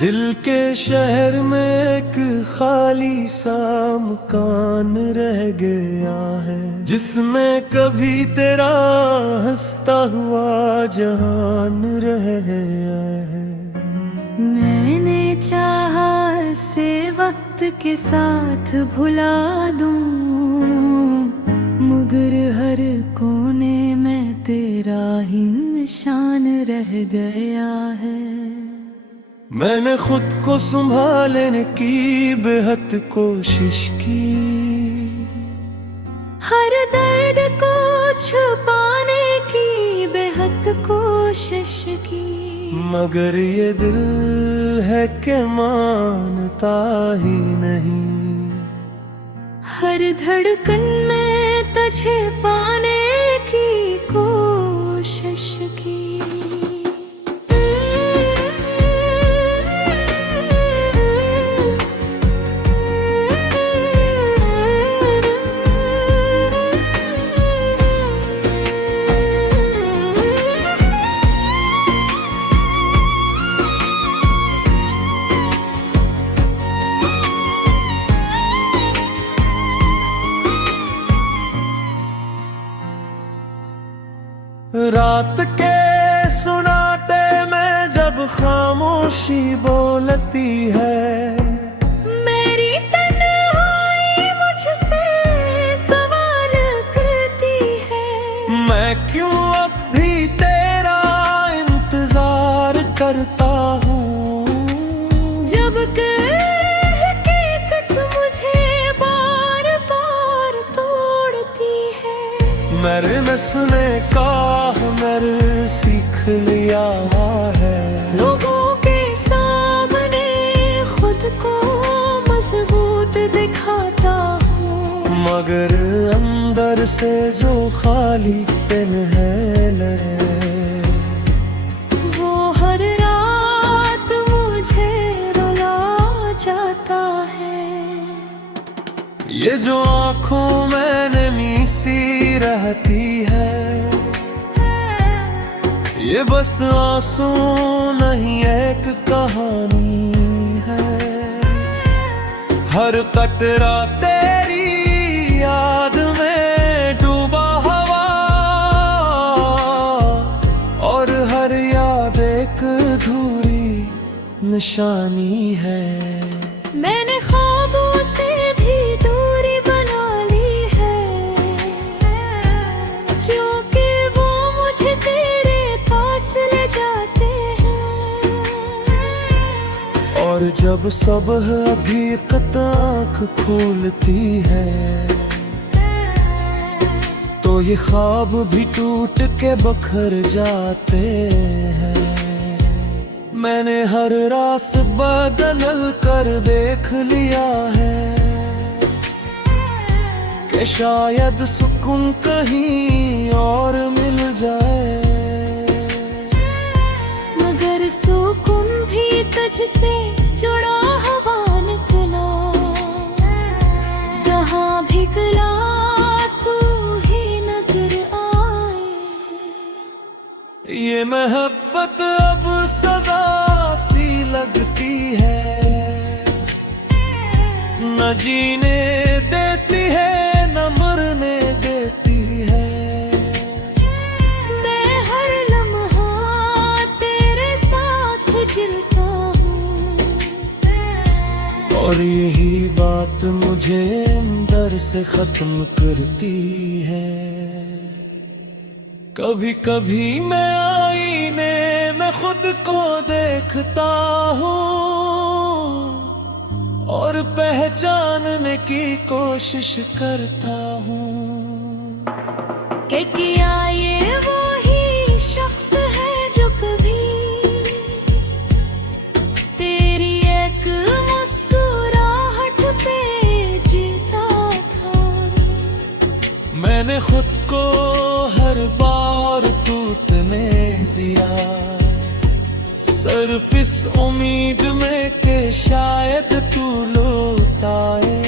दिल के शहर में एक खाली सा मकान रह गया है, जिसमें कभी तेरा हंसता हुआ जहान रह गया है। मैंने चाहा से वक्त के साथ भुला दूं, मगर हर कोने में तेरा ही निशान रह गया है। मैंने खुद को संभालने की बेहद कोशिश की, हर दर्द को छुपाने की बेहद कोशिश की, मगर ये दिल है कि मानता ही नहीं। हर धड़कन में तुझे पाने की कोशिश की। रात के सुनाटे में जब खामोशी बोलती है, मेरी तन्हाई मुझसे सवाल करती है। मैं क्यों अब भी तेरा इंतजार करता हूँ, जब हकीकत मुझे बार बार तोड़ती है। मेरे नसने का हुनर सीख लिया है, लोगों के सामने खुद को मजबूत दिखाता हूँ, मगर अंदर से जो खाली पिन है वो हर रात मुझे रुला जाता है। ये जो आँखों में नमी सी रहती है, ये बस आंसू नहीं एक कहानी है। हर कतरा तेरी याद में डूबा हवा, और हर याद एक अधूरी निशानी है। मैंने ख्वाबों से भी दूरी बना ली है, क्योंकि वो मुझे तेरे पास ले जाते हैं। और जब सुबह अभी आँख खोलती है, तो ये ख्वाब भी टूट के बखर जाते हैं। मैंने हर रास बदल कर देख लिया है, कि शायद सुकून कहीं और मिल जाए, मगर सुकून भी तुझसे जुड़ा हुआ निकला। जहाँ भी गला तू ही नजर आए। ये मोहब्बत अब सजा सी लगती है, न जीने देती है न मरने देती है। मैं हर लम्हा तेरे साथ जिलता हूँ, और यही बात मुझे अंदर से खत्म करती है। कभी कभी मैं आईने में खुद को देखता हूँ, और पहचानने की कोशिश करता हूँ कि क्या ये वो ही शख्स है जो कभी तेरी एक मुस्कुराहट पे जीता था। मैंने खुद को हर बार टूटने दिया, सिर्फ इस उम्मीद में कि शायद तू लौट आए।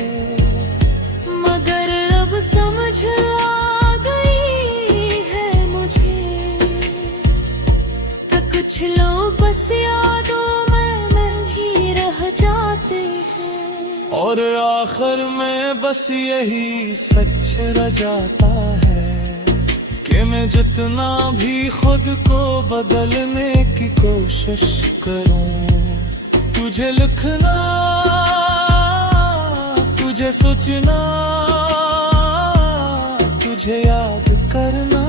मगर अब समझ आ गई है मुझे कि कुछ लोग बस यादों में ही और आखिर में बस यही सच रह जाता है कि मैं जितना भी खुद को बदलने की कोशिश करूं, तुझे लिखना, तुझे सोचना, तुझे याद करना,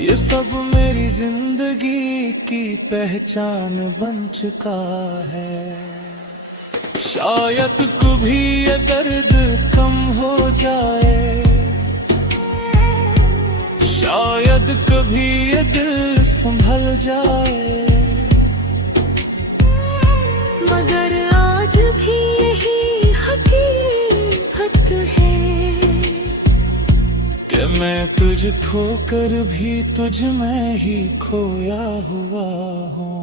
ये सब मेरी जिंदगी की पहचान बन चुका है। शायद कभी ये दर्द कम हो जाए, शायद कभी ये दिल संभल जाए, मगर आज भी यही हकीकत है कि मैं तुझ खोकर भी तुझ में ही खोया हुआ हूँ।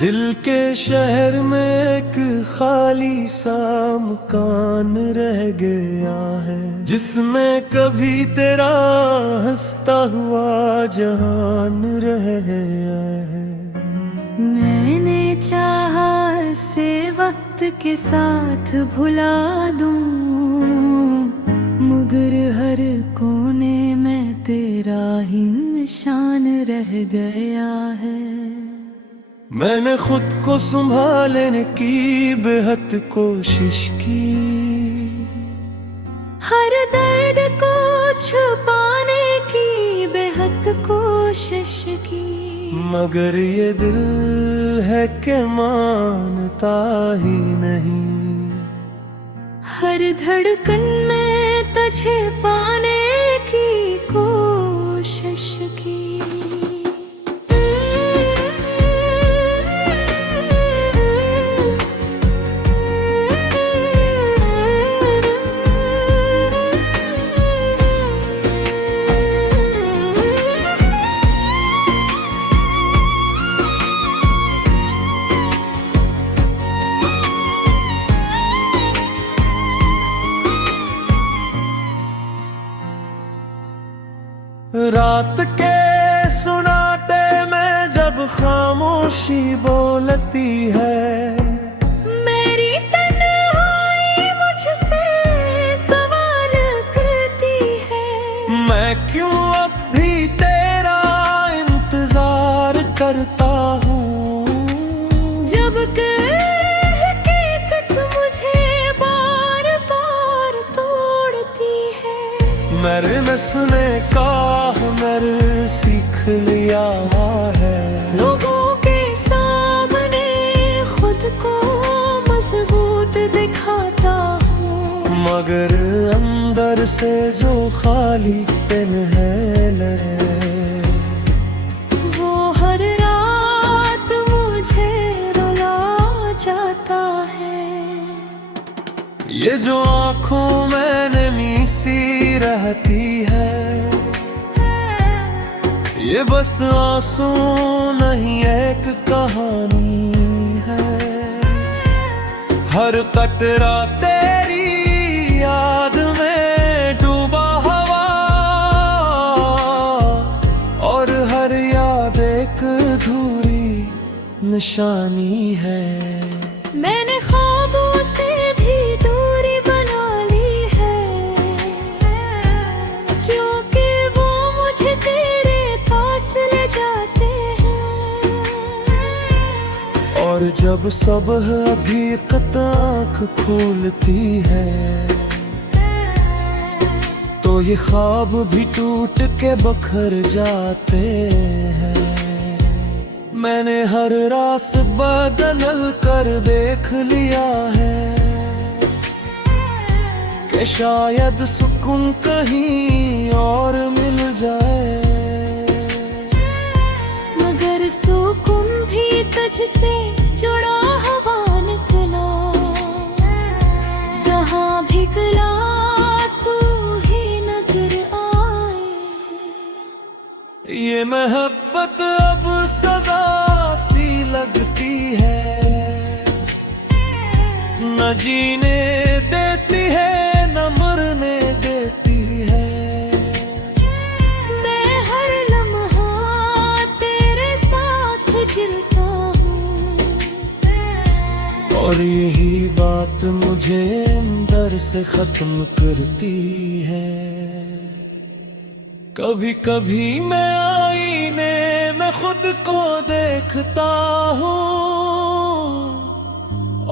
दिल के शहर में एक खाली सा मकान रह गया है, जिसमें कभी तेरा हंसता हुआ जहान रह गया है। मैंने चाहा से वक्त के साथ भुला दूं, मगर हर कोने में तेरा ही निशान रह गया है। मैंने खुद को संभालने की बेहद कोशिश की, हर दर्द को छुपाने की बेहद कोशिश की, मगर ये दिल है कि मानता ही नहीं। हर धड़कन में तुझे पाने की कोशिश की। रात के सुनाटे में जब खामोशी बोलती है, मेरी तन्हाई मुझसे सवाल करती है। मैं क्यों अब भी तेरा इंतजार करता हूँ, जब कि हकीकत मुझे बार बार तोड़ती है। मेरे नसने का हुनर सीख लिया है, लोगों के सामने खुद को मजबूत दिखाता हूँ, मगर अंदर से जो खाली पेन है वो हर रात मुझे रुला जाता है। ये जो आँखों में नमी सी रहती है, ये बस आंसू नहीं एक कहानी है। हर कतरा तेरी याद में डूबा हवा, और हर याद एक अधूरी निशानी है। मैंने ख्वाबों से भी दूरी बना ली है, क्योंकि वो मुझे तेरे पास ले जाते हैं। और जब सुबह हकीकत आँख खोलती है, तो ये ख्वाब भी टूट के बखर जाते हैं। मैंने हर रास बदल कर देख लिया है कि शायद सुकून कहीं और मिल जाए, मगर सुकून भी तुझसे जुड़ा हुआ निकला। जहाँ भी गला तू ही नजर आए। करती है, न जीने देती है न मरने देती है। मैं हर लम्हा तेरे साथ जीता हूँ, और यही बात मुझे अंदर से खत्म करती है। कभी कभी मैं आईने में खुद को देखता हूँ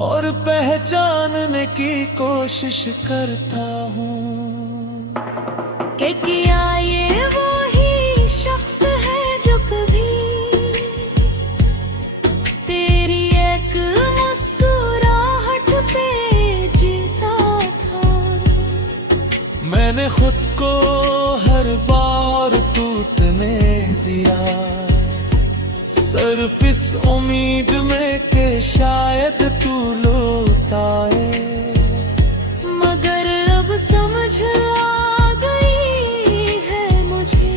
और पहचानने की कोशिश करता हूँ कि क्या ये वही शख्स है जो कभी तेरी एक मुस्कुराहट पे जीता था। मैंने खुद को हर बार टूटने दिया, सिर्फ इस उम्मीद में कि शायद तू लौट आए। मगर अब समझ आ गई है मुझे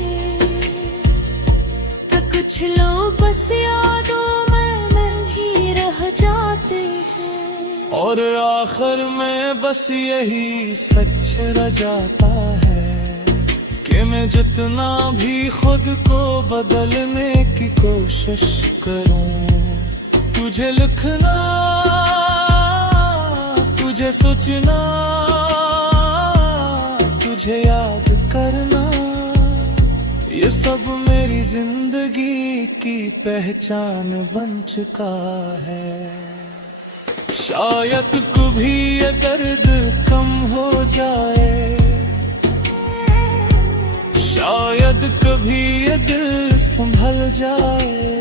कि कुछ लोग बस यादों में ही रह जाते हैं, और आखिर में बस यही सच रह जाता है कि मैं जितना भी खुद को बदलने की कोशिश करूं, तुझे लिखना, तुझे सोचना, तुझे याद करना, ये सब मेरी जिंदगी की पहचान बन चुका है। शायद कभी ये दर्द कम हो जाए, शायद कभी ये दिल संभल जाए,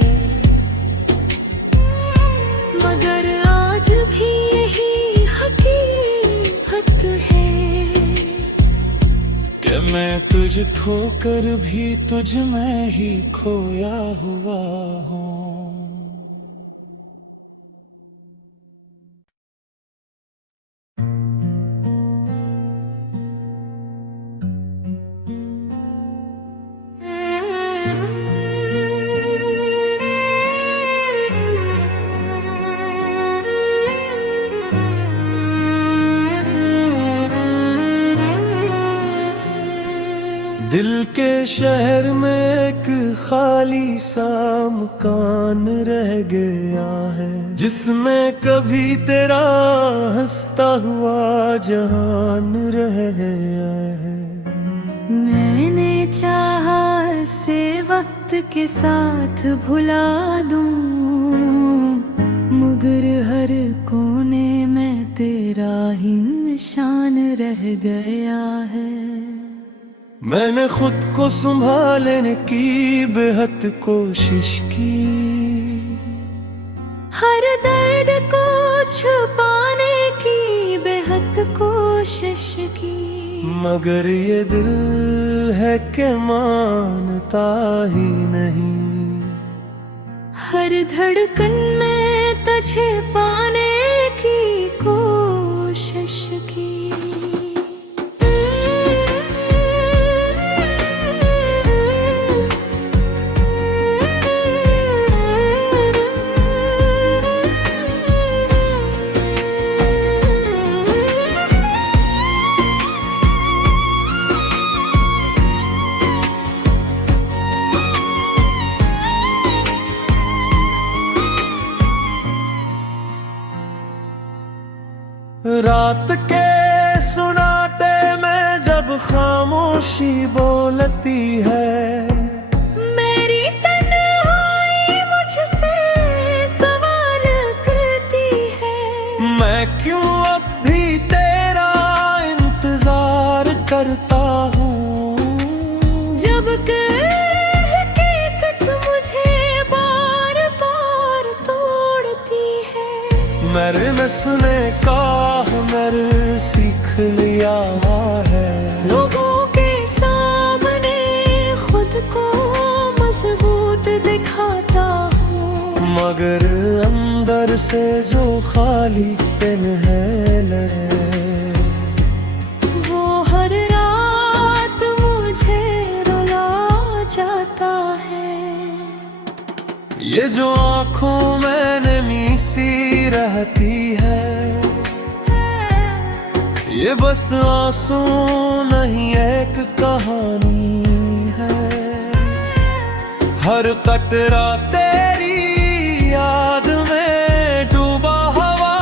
मगर आज भी यही हकीकत है कि मैं तुझ खोकर भी तुझ में ही खोया हुआ हूँ। दिल के शहर में एक खाली सा मकान रह गया है, जिसमें कभी तेरा हंसता हुआ जहान रह गया है। मैंने चाहा से वक्त के साथ भुला दूं, मगर हर कोने में तेरा ही निशान रह गया है। मैंने खुद को संभालने की बेहद कोशिश की, हर दर्द को छुपाने की बेहद कोशिश की, मगर ये दिल है कि मानता ही नहीं। हर धड़कन में तुझे पाने की कोशिश की। रात के सुनाटे में जब खामोशी बोलती है, मेरी तन्हाई मुझसे सवाल करती है। मैं क्यों अब भी तेरा इंतजार करता हूँ, जब कि हकीकत मुझे बार बार तोड़ती है। मेरे नसने का हुनर सीख लिया है, लोगों के सामने खुद को मजबूत दिखाता हूँ, मगर अंदर से जो खाली पिन है वो हर रात मुझे रुला जाता है। ये जो आंखों में नमी सी रहती है, ये बस आंसू नहीं एक कहानी है। हर कतरा तेरी याद में डूबा हवा,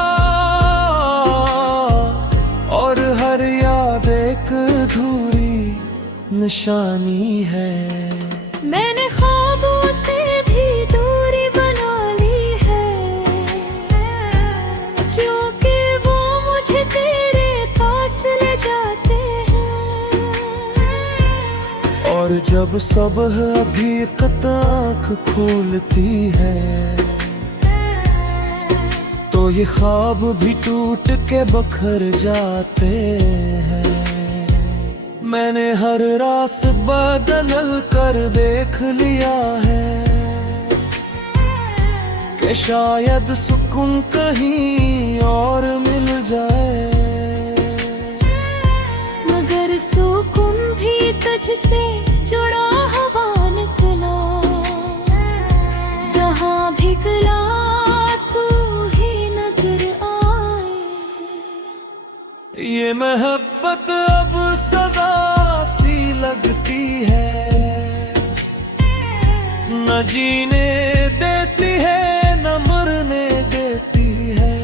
और हर याद एक अधूरी निशानी है। मैंने ख्वाबों से भी दूरी बना ली है, क्योंकि वो मुझे तेरे पास ले जाते हैं। और जब सुबह अभी आँख खोलती है, तो ये ख्वाब भी टूट के बखर जाते हैं। मैंने हर रास बदल कर देख लिया है, कि शायद सुकून कहीं और मिल जाए। मगर सुकून भी तुझसे जुड़ा हुआ निकला, जहाँ भी गला तू ही नजर आए। ये मोहब्बत अब सजा सी लगती है, न जीने देती है न मरने देती है।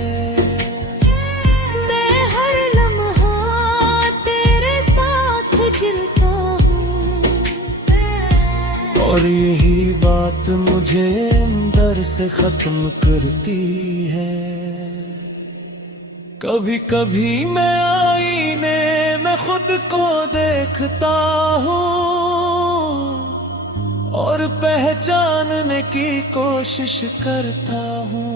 मैं हर लम्हा तेरे साथ जिलता हूँ, और यही बात मुझे अंदर से खत्म करती है। कभी कभी मैं आईने में खुद को देखता हूँ, और पहचानने की कोशिश करता हूँ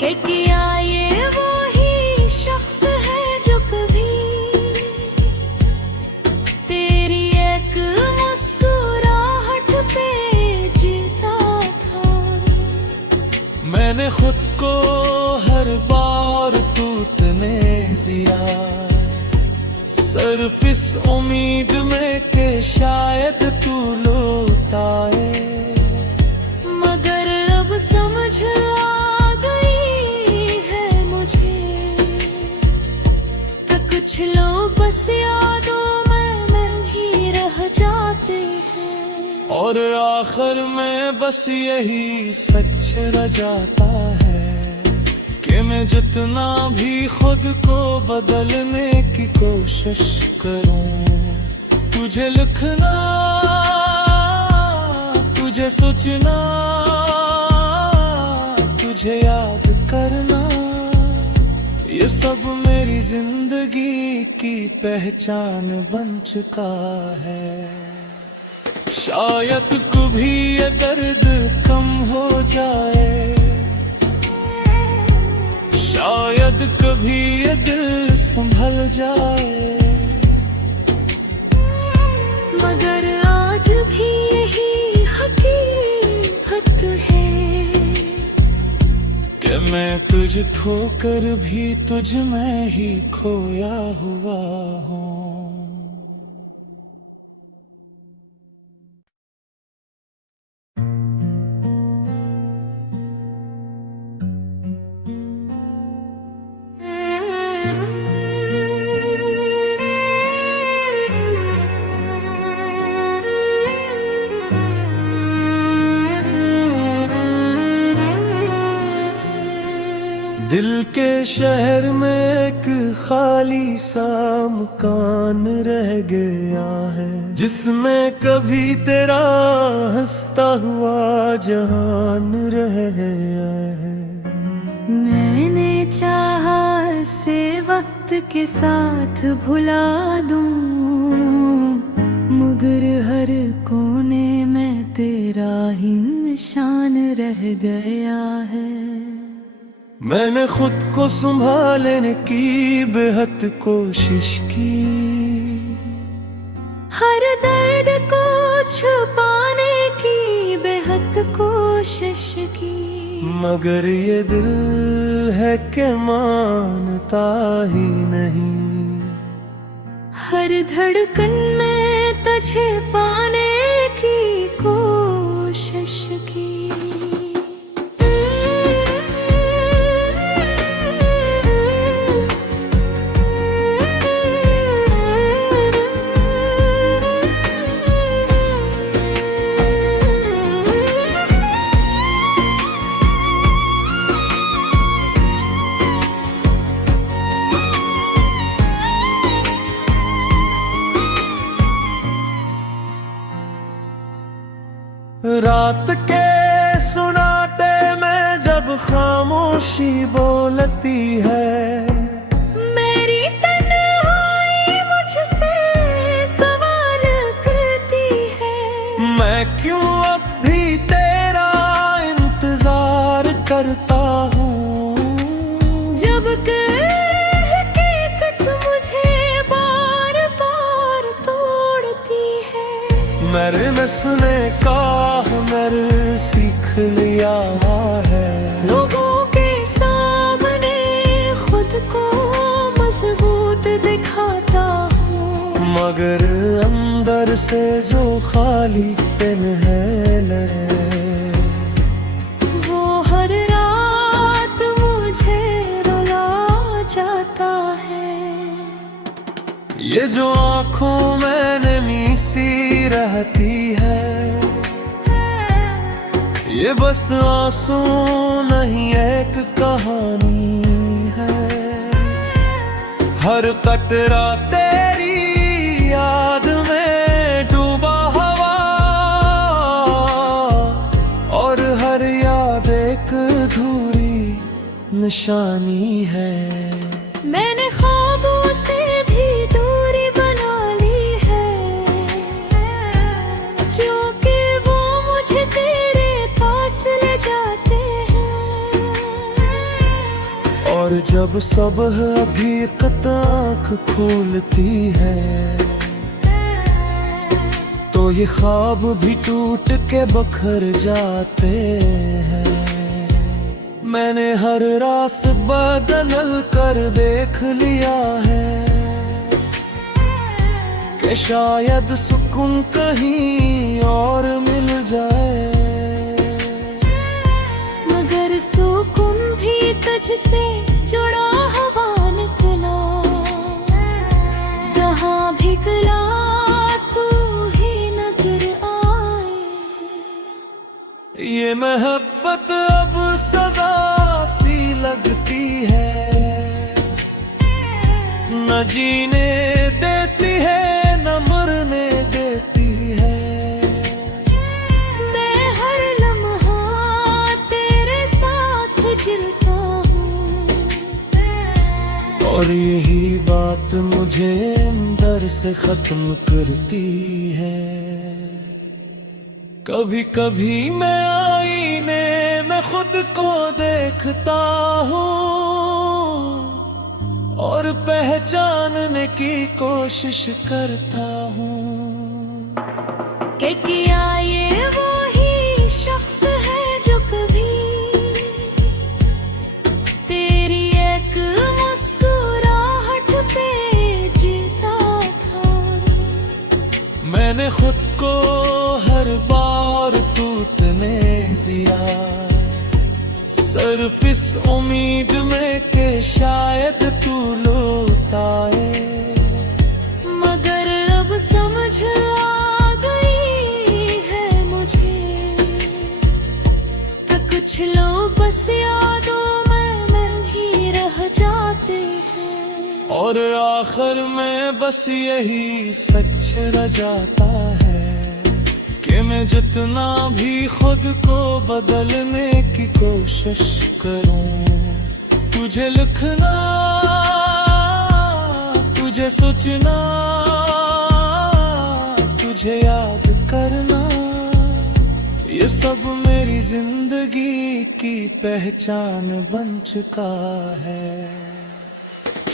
कि क्या ये वही शख्स है जो कभी तेरी एक मुस्कुराहट पे जीता था। मैंने खुद को हर बार टूटने दिया, सिर्फ इस उम्मीद में कि शायद तू लौट आए। मगर अब समझ आ गई है मुझे कि कुछ लोग बस यादों में ही रह जाते हैं। और आखिर में बस यही सच रह जाता है, कि मैं जितना भी खुद को बदलने की कोशिश करूं, तुझे लिखना, तुझे सोचना, तुझे याद करना, ये सब मेरी जिंदगी की पहचान बन चुका है। शायद कभी ये दर्द कम हो जाए, शायद कभी ये दिल संभल जाए। मगर आज भी यही हकीकत है कि मैं तुझ खोकर भी तुझ में ही खोया हुआ हूँ। दिल के शहर में एक खाली सा मकान रह गया है, जिसमें कभी तेरा हंसता हुआ जहान रह गया है। मैंने चाहा से वक्त के साथ भुला दूं, मगर हर कोने में तेरा ही निशान रह गया है। मैंने खुद को संभालने की बेहद कोशिश की, हर दर्द को छुपाने की बेहद कोशिश की, मगर ये दिल है कि मानता ही नहीं। हर धड़कन में तुझे पाने की कोशिश की। खामोशी बोलती है। मेरी तन्हाई मुझसे सवाल करती है। मैं क्यों अब भी तेरा इंतजार करता हूँ। जब कि हकीकत मुझे बार बार तोड़ती है। मेरे नसने का हुनर सीख लिया है। लोगों के सामने खुद को मजबूत दिखाता हूँ, मगर अंदर से जो खाली पिन है वो हर रात मुझे रुला जाता है। ये जो आँखों में नमी सी रहती है, ये बस आंसू नहीं एक कहानी है। हर कतरा तेरी याद में डूबा हवा, और हर याद एक अधूरी निशानी है। मैंने ख्वाबों से भी दूरी बना ली है, क्योंकि वो मुझे तेरे पास ले जाते हैं। और जब सुबह अभी आँख खोलती है, तो ये ख्वाब भी टूट के बखर जाते हैं। मैंने हर रास बदल कर देख लिया है, कि शायद सुकून कहीं और मिल जाए। मगर सुकून भी तुझसे जुड़ा हुआ निकला, जहाँ भी गला तू ही नजर आए। ये मोहब्बत अब सजा सी लगती है, न जीने देती है न मरने देती है। मैं हर लम्हा तेरे साथ जिलता हूँ, और यही बात मुझे अंदर से खत्म करती है। कभी कभी मैं आईने में खुद को देखता हूँ, और पहचानने की कोशिश करता हूँ कि क्या ये वो ही शख्स है जो कभी तेरी एक मुस्कुराहट पे जीता था। मैंने खुद को हर बार टूटने दिया, सिर्फ इस उम्मीद में कि शायद तू लौट आए। मगर अब समझ आ गई है मुझे कि कुछ लोग बस यादों में ही रह जाते हैं। और आखिर में बस यही सच रह जाता है, कि मैं जितना भी खुद को बदलने की कोशिश करूं, तुझे लिखना, तुझे सोचना, तुझे याद करना, ये सब मेरी जिंदगी की पहचान बन चुका है।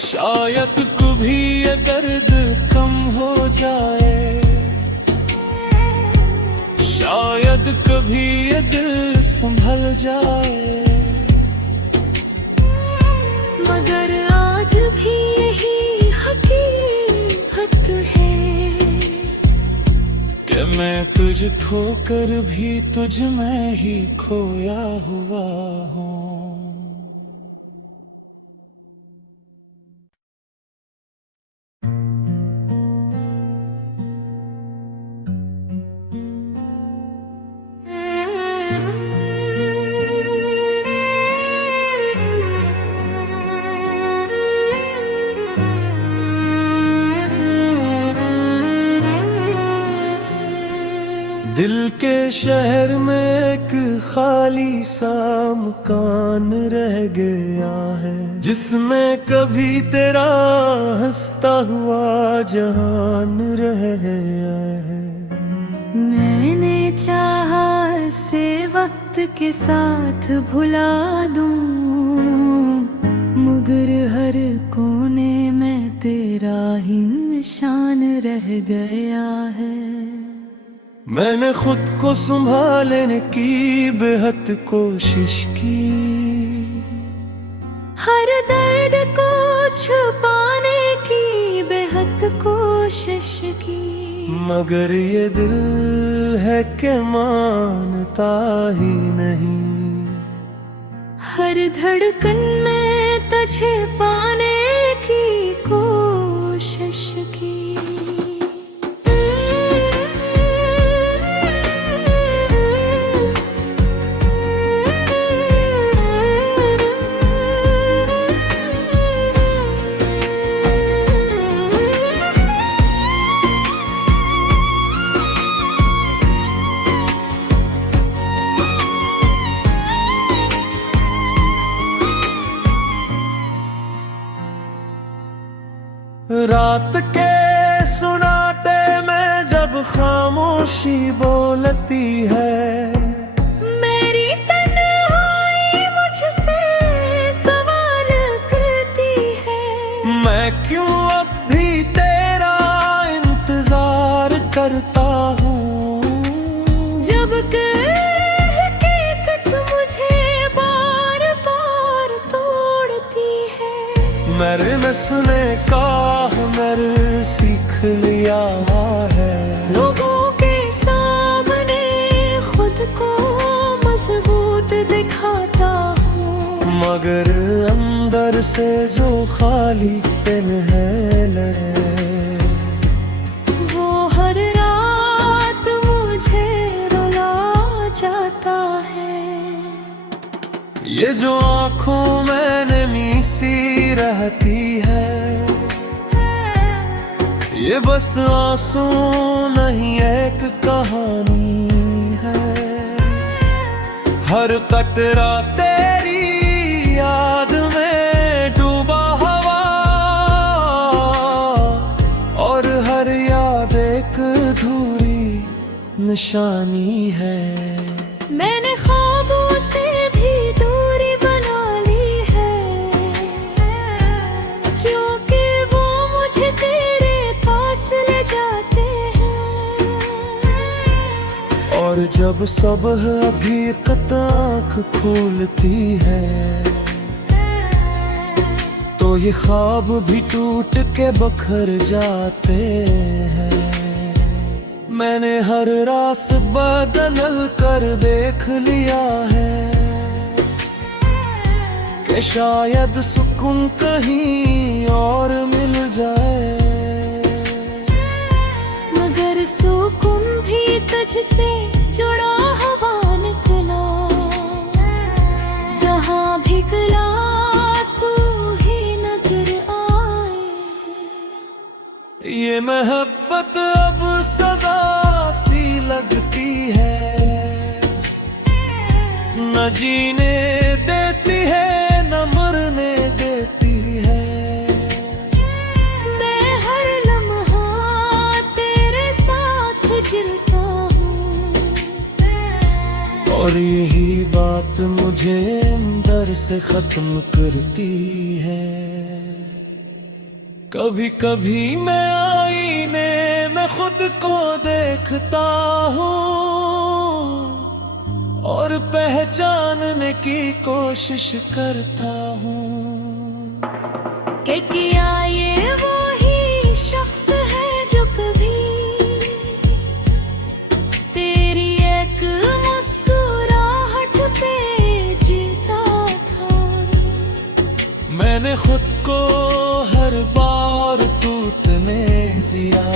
शायद कभी ये दर्द कम हो जाए, शायद कभी ये दिल संभल जाए। मगर आज भी यही हकीकत है कि मैं तुझ खोकर भी तुझ में ही खोया हुआ हूँ। दिल के शहर में एक खाली सा मकान रह गया है, जिसमें कभी तेरा हंसता हुआ जहान रह गया है। मैंने चाहा से वक्त के साथ भुला दूं, मगर हर कोने में तेरा ही निशान रह गया है। मैंने खुद को संभालने की बेहद कोशिश की, हर दर्द को छुपाने की बेहद कोशिश की, मगर ये दिल है कि मानता ही नहीं। हर धड़कन में तुझे पाने की कोशिश की। रात के सुनाटे में जब खामोशी बोलती है, मेरी तन्हाई मुझसे सवाल करती है। मैं क्यों अब भी तेरा इंतजार करता हूँ, जब हकीकत मुझे बार बार तोड़ती है। मेरे नसने का हुनर सीख लिया है, लोगों के सामने खुद को मजबूत दिखाता हूँ, मगर अंदर से जो खाली पिन है वो हर रात मुझे रुला जाता है। ये जो आँखों में नमी सी रहती है, ये बस आंसू नहीं एक कहानी है। हर कतरा तेरी याद में डूबा हवा, और हर याद एक अधूरी निशानी है। मैंने ख्वाबों से भी दूरी बना ली है, क्योंकि वो मुझे तेरे पास ले जाते हैं। और जब सुबह अभी आँख खोलती है, तो ये ख्वाब भी टूट के बखर जाते हैं। मैंने हर रास बदल कर देख लिया है, कि शायद सुकून कहीं और मिल जाए, मगर सुकून भी तुझसे जुड़ा हुआ निकला। जहाँ भी गला तू ही नजर आए। ये मोहब्बत अब सजा सी लगती है, न जीने देती है न मरने देती है। मैं हर लम्हा तेरे साथ जिलता हूँ, और यही बात मुझे अंदर से खत्म करती है। कभी कभी मैं आईने में खुद को देखता हूँ, और पहचानने की कोशिश करता हूँ कि क्या ये वो ही शख्स है जो कभी तेरी एक मुस्कुराहट पे जीता था। मैंने खुद को हर बार टूटने दिया,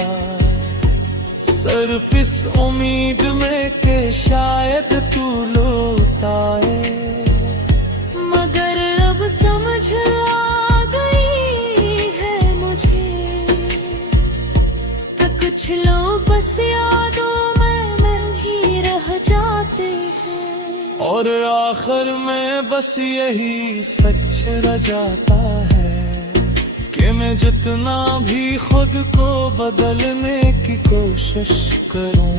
सिर्फ इस उम्मीद में कि शायद तू लौट आए। मगर अब समझ आ गई है मुझे कि कुछ लोग बस यादों में मिल ही और आखिर में बस यही सच रह जाता है कि मैं जितना भी खुद को बदलने की कोशिश करूं,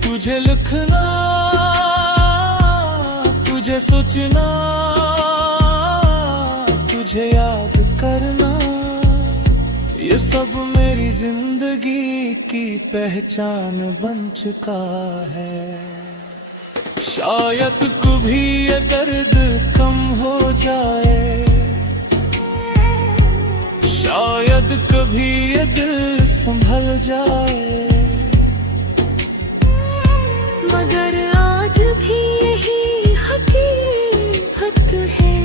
तुझे लिखना, तुझे सोचना, तुझे याद करना, ये सब मेरी जिंदगी की पहचान बन चुका है। शायद कभी ये दर्द कम हो जाए, शायद कभी ये दिल संभल जाए, मगर आज भी यही हकीकत है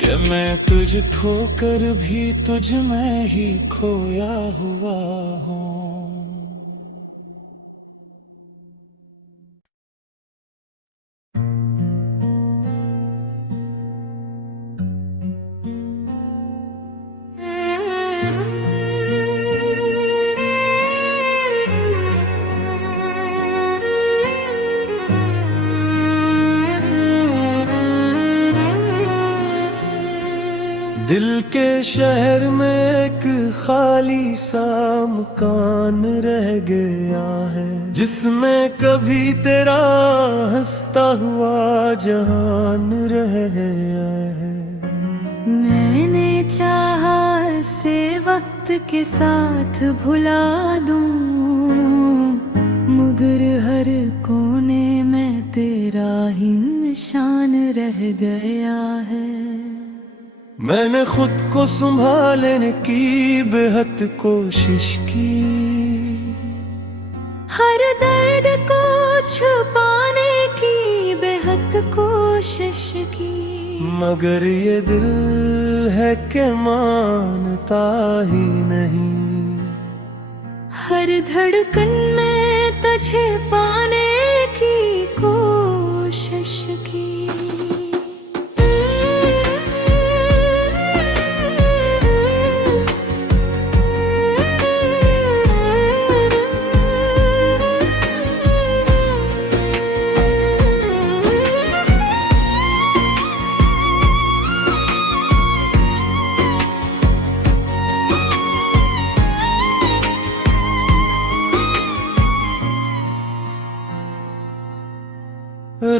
कि मैं तुझ खोकर भी तुझ में ही खोया हुआ हूँ। दिल के शहर में एक खाली सा मकान रह गया है, जिसमें कभी तेरा हंसता हुआ जहान रह गया है। मैंने चाहा से वक्त के साथ भुला दूं, मगर हर कोने में तेरा ही निशान रह गया है। मैंने खुद को संभालने की बेहद कोशिश की, हर दर्द को छुपाने की बेहद कोशिश की, मगर ये दिल है कि मानता ही नहीं। हर धड़कन में तुझे पाने की कोशिश की।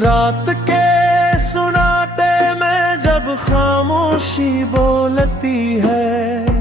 रात के सुनाटे में जब खामोशी बोलती है,